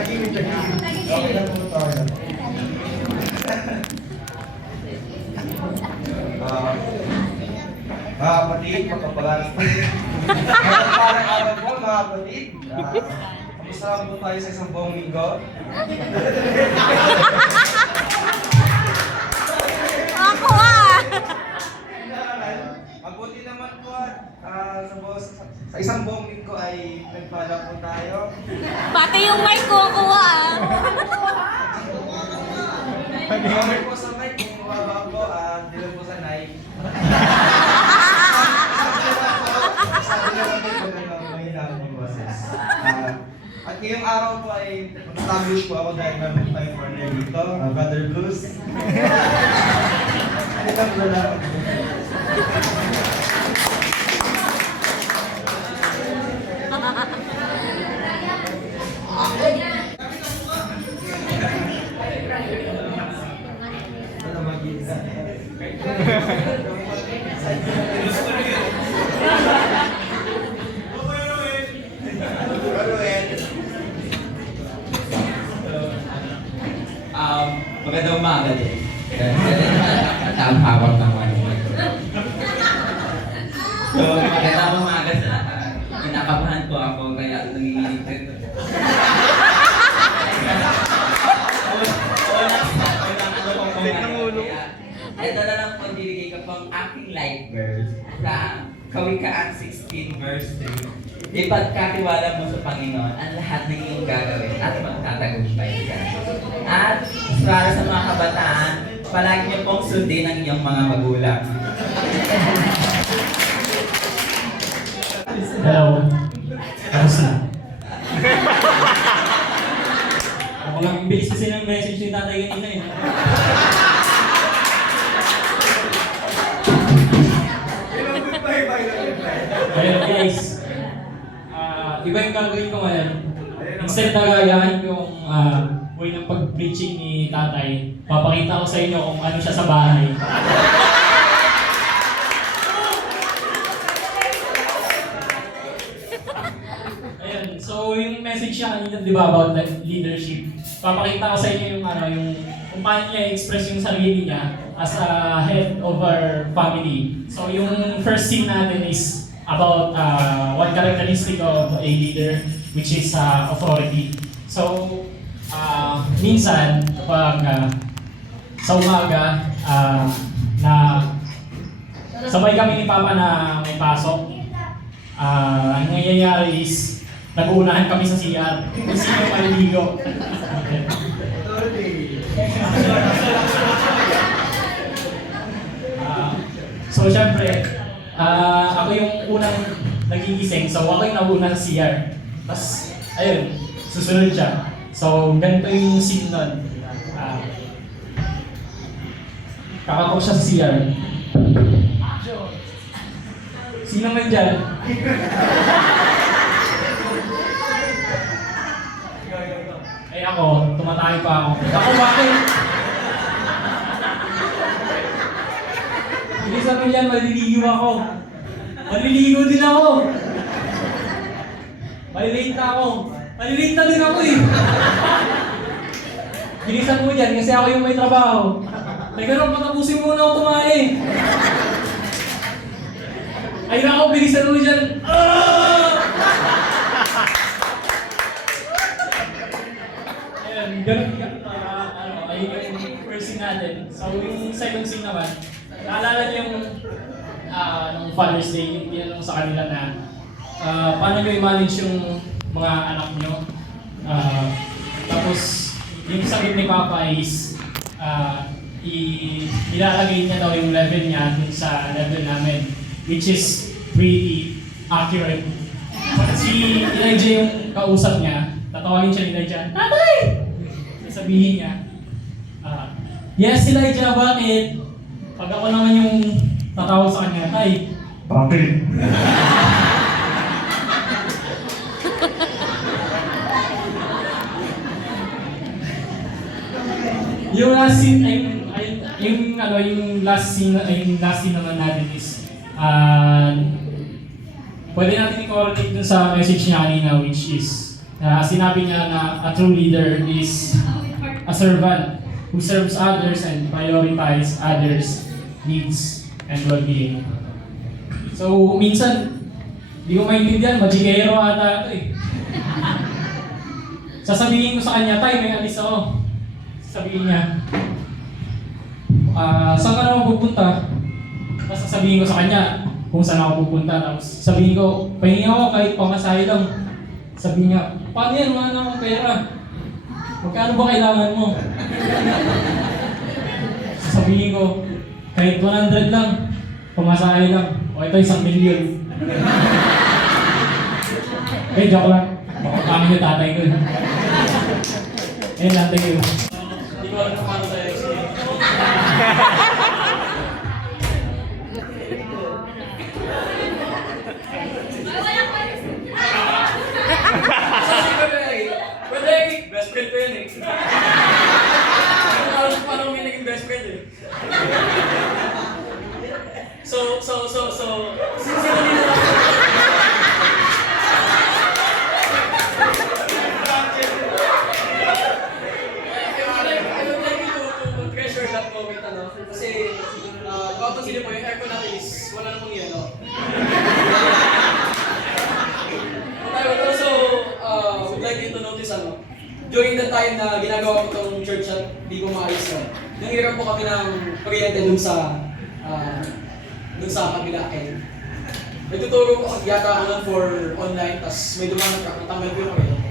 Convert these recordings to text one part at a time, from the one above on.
Tagimik. Okay lang po tayo. Mga kapatid, magkapalang parang araw po mga kapatid. Kamusta lang po tayo sa isang buong linggo? Ako ah! Mabuti naman po sa isang buong linggo ay nagpala po tayo. Pati yung mic ko kuha ah! Okay po sa mic, kung mababa po, dito po sa night. Sabi naman po po na mahina ang boses. At ngayong araw po ay matatago po ako dahil meron tayong partner dito, Brother Blues. Ano lang po lang? Ano mag-isa? Magandang umaga din. Ang hawak ng mga. So, magandang umaga sa lahat. Kinakabahan po ako kaya nanginginig ko ito. Ito na lang po diligay ko pong aking life verse sa Kawikaan 16 verse 3. Ipagkatiwala mo sa Panginoon ang lahat ng iyong gagawin at magtatagumpay ka. At para sa mga kabataan, palagi niyo pong sundin ang iyong mga magulang. Hello. Kamusta? Walang bilis kasi ng message ni tatay kanina eh. Ayun guys, iba yung gagawin ko ngayon. Instead na gagahin yung way ng pag-preaching ni tatay, papakita ko sa inyo kung ano siya sa bahay. Ayun, so yung message siya kanina, di ba, about leadership. Papakita ko sa inyo yung kung paano niya i-express yung sarili niya as a head of our family. So yung first scene natin is about one characteristic of a leader, which is authority. So minsan kapag sa umaga na sabay kami ni Papa na may pasok, ang nangyayari is nag-uunahan kami sa CR kung sino maliligo. So syempre, ako yung unang nagigising, so ako yung nauna sa CR. Tapos, ayun, susunod siya. So, ganito yung scene nun. Kakapok siya sa CR. Sino man dyan? Eh ako, tumatay pa ako. Ako bakit? Hindi sabi yan, maliligo ako. Maliligo din ako. Malilate na ako. Malilate na din ako eh. Bilisan mo dyan kasi ako yung may trabaho. Teka lang, patapusin mo na ako tumae. Ayun ako, bilisan mo dyan. Ayun, ganun ayun yung first scene natin. So yung second scene naman, naalala niyo yung nung Father's Day, yung tinanong sa kanila na paano nyo i-manage yung mga anak nyo. Tapos, yung sagot ni Papa is ilalagay niya daw yung level niya dun sa level namin, which is pretty accurate. Si Elijah yung kausap niya, tatawagin siya ni Elijah, "Tatay!" Sabihin niya, "Yes, Elijah, bakit?" Pag ako naman yung tatawag sa kanya, "Tay, bakit?" Yung last scene, yung last scene naman natin is, pwede natin i-correlate dun sa message niya kanina, which is, Sinabi niya na a true leader is a servant who serves others and prioritize others' needs and well-being. So, minsan, di ko maintindihan, magigero ata ito eh. Sasabihin ko sa kanya, tay, may alis ako. Sasabihin niya, saan ka naman pupunta? Tapos sasabihin ko sa kanya kung saan ako pupunta. Tapos sabihin ko, pahingi ako kahit pamasahe lang. Sabihin niya, paano yan? Wala na akong pera. Magkano ba kailangan mo? Sabihin ko, kahit 100 lang, pamasahe lang. O ito, 1 milyon. Joke lang. Baka kami yung tatay ko. Ayun lang, thank you. Hindi ko alam kung paano tayo explain. Pwede, best friend ko yun eh. Hindi ko alam kung paano kami naging best friend eh. So, sino dito lang? Kasi, papansin niyo po, yung aircon natin is wala namang yelo. But I would also would like you to notice during the time na ginagawa ko itong church at di ko maayos yun, nangiram po kami ng kuryente dun sa kabila end. Nagtuturo ko yata ako nun for online, tas may dumanang truck, natambay ko yung kuryente.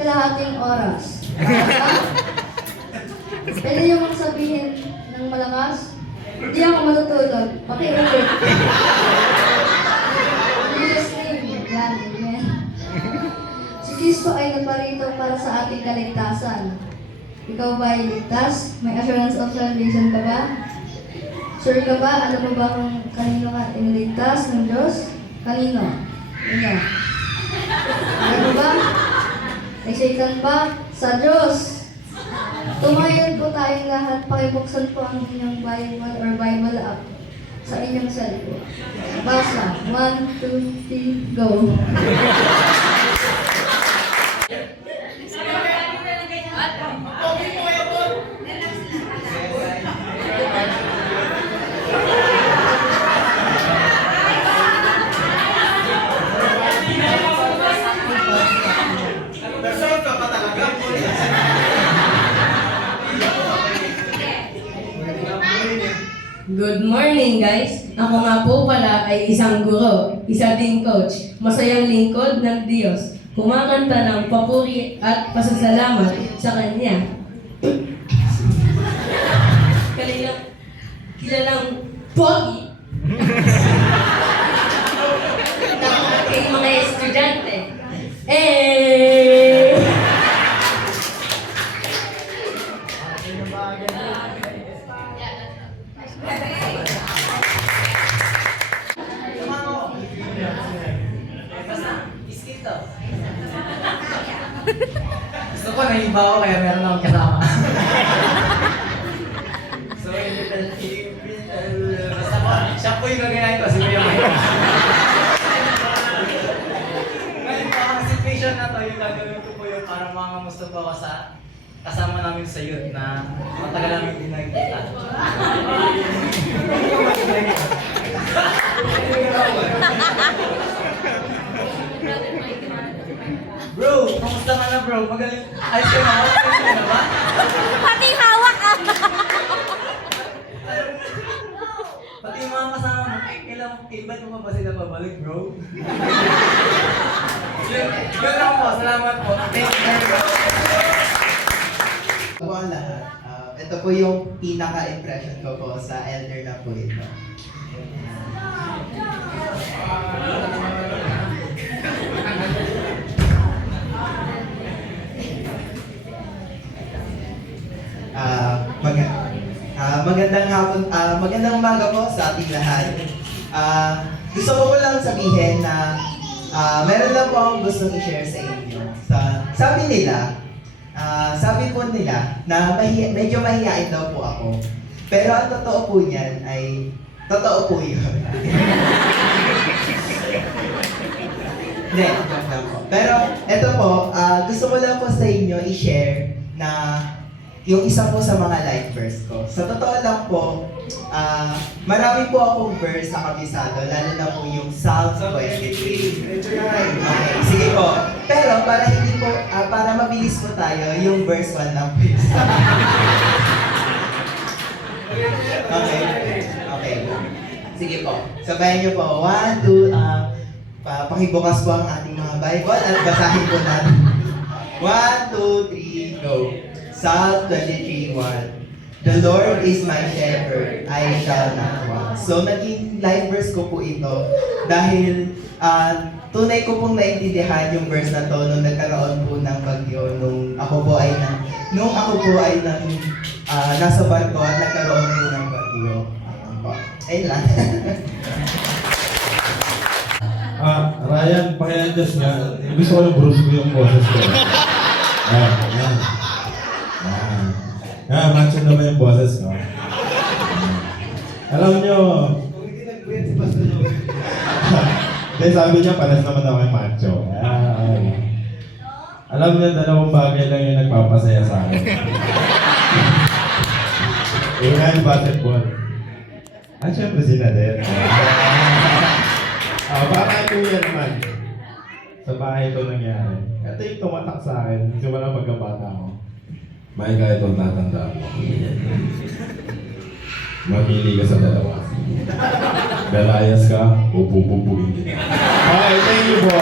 Kalahating oras. Pwede yung magsabihin ng malakas, hindi ako matutulog. Pakiulit. In Jesus' name. Yan, amen. Si Kristo ay nagparito para sa ating kaligtasan. Ikaw ba ay ligtas? May assurance of salvation ka ba? Sure ka ba? Alam mo ba kung kanino ka iniligtas ng Diyos? Kanino? Ano? Alam mo ba? Ay Satan ba? Sa Diyos! Tumayon po tayong lahat, pakibuksan po ang inyong Bible or Bible app sa inyong cellphone. Basa. 1, 2, 3, go! Good morning guys! Ako nga po pala ay isang guro, isa ding coach, masayang lingkod ng Diyos, kumakanta ng papuri at pasasalamat sa Kanya. Kilalang pogi ng aking mga estudyante. Gusto ko, naiba ako kaya meron akong kasama. So, basta po, siya po yung gagawin ko, si Kuya Mike. Ngayon po, ang situation na to, yung gagawin ko po yung parang mga gusto po ako sa kasama namin sa youth na matagal namin hindi nakikita. Bro, kamusta ka na bro? Magaling. Ayos ka na? Ayos ka na ba? Pati hawak mo ba sila pabalik, bro? Yun lang po. Salamat po. Thank you very much. Po ang lahat. Ito po yung pinaka-impression ko po sa elder na po ito. Magandang hapon, magandang umaga po sa ating lahat. Gusto ko lang sabihin na meron lang po akong gustong i-share sa inyo. Sabi po nila na medyo mahihain daw po ako. Pero ang totoo po niyan ay, totoo po yun. Hindi, joke lang po. Pero ito po, gusto ko lang po sa inyo i-share na yung isa po sa mga life verse ko. Sa totoo lang po, marami po akong verse na kabisado, lalo na po yung Psalms 23. Okay, sige po. Pero para hindi po, para mabilis po tayo, yung verse 1 lang po. Okay. Okay. Sige po. Sabayan niyo po. 1, 2, pakibukas po ang ating mga Bible at basahin po natin. 1, 2, 3, go. Psalm 23:1. The Lord is my shepherd, I shall not want. So, naging life verse ko po ito dahil tunay ko pong naintindihan yung verse na to nung nagkaroon po ng bagyo, nung ako po ay nasa barko at nagkaroon po ng bagyo. Ayun po. Ayun lang. Ryan, paki-adjust nga. Gusto ko ng Bruce ko yung boses ko. Ayan. Macho na ba yung boses ko? Alam nyo, hindi, sabi niya, panas naman ako yung macho. Alam niyo, dalawang bagay lang yung nagpapasaya sa akin. Una yung basketball. At syempre si Nader. Baka kuya naman. Sa bahay ito nangyari. Ito yung tumatak sa akin. Simula pagkabata ko. May kahit itong tatandaan mo. Mamili ka sa dalawa. Belayas ka, pupupupuin kita. Okay, thank you po.